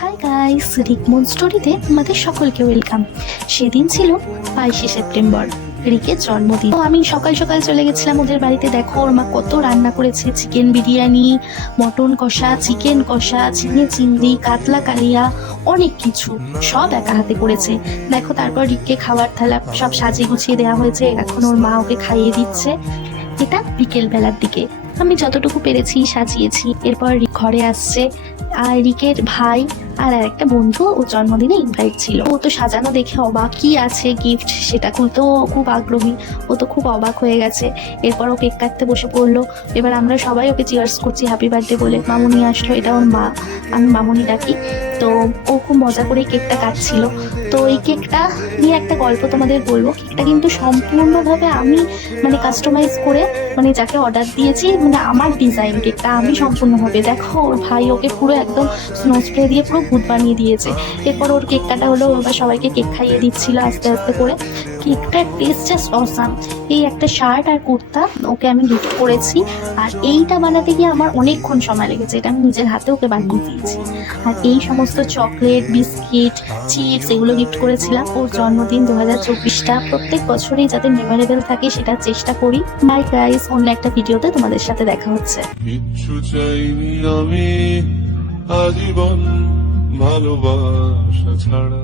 Hi guys, রিকমন স্টোরিতে তোমাদের সকলকে ওয়েলকাম। সেদিন ছিল 22শে সেপ্টেম্বর, রিকের জন্মদিন। তো আমি সকাল সকাল চলে গেছিলাম ওদের বাড়িতে। দেখো ওর মা কত রান্না করেছে, চিকেন বিরিয়ানি, মটন কষা, চিকেন কষা, ঝিঙে চিংড়ি, কাতলা কালিয়া, অনেক কিছু সব একা হাতে করেছে। দেখো তারপর রিককে খাবার থালা সব সাজিয়ে গুছিয়ে দেওয়া হয়েছে। এখন ওর মা ওকে খাইয়ে দিচ্ছে। এটা বিকেল বেলার দিকে আমি যতটুকু পেরেছি সাজিয়েছি। এরপর রিক ঘরে আসছে, আর রিকের ভাই আর একটা বন্ধু ও জন্মদিনে ইনভাইট ছিল। ও তো সাজানো দেখে অবাক, কি আছে গিফট সেটা খুলতেও খুব আগ্রহী। ও তো খুব অবাক হয়ে গেছে। এরপর ও কেক কাটতে বসে পড়লো। এবার আমরা সবাই ওকে চিয়ার্স করছি হ্যাপি বার্থডে বলে। মামুনি আসলো, এটা ওর মা, আমি মামুনি ডাকি। তো ও খুব মজা করে কেকটা কাটছিল। তো এই কেকটা নিয়ে একটা গল্প তোমাদের বলবো। কেকটা কিন্তু সম্পূর্ণভাবে আমি কাস্টমাইজ করে, যাকে অর্ডার দিয়েছি, আমার ডিজাইন কেকটা আমি সম্পূর্ণভাবে। দেখো ওর ভাই ওকে পুরো একদম স্নো স্প্রে দিয়ে পুরো ভূত বানিয়ে দিয়েছে। এরপর ওর কেক কাটা হলো, ওরা সবাইকে কেক খাইয়ে দিচ্ছিল আস্তে আস্তে করে। কেকটার টেস্ট জাস্ট অসাম। এই একটা শার্ট আর কুর্তা ওকে আমি গিফট করেছি, আর এইটা বানাতে গিয়ে আমার অনেকক্ষণ সময় লেগেছে। এটা আমি নিজের হাতে ওকে বানিয়ে দিয়েছি। আর এই সমস্ত চকলেট, বিস্কিট, চিপস এগুলো গিফট করেছিলাম। ওর জন্মদিন 2024টা প্রত্যেক বছরই যাতে মেমোরেবল থাকে সেটার চেষ্টা করি। বাই গাইস, অন্য একটা ভিডিওতে তোমাদের সাথে দেখা হচ্ছে। কিচ্ছু চাইনি আমি আজীবন ভালোবাসা ছাড়া।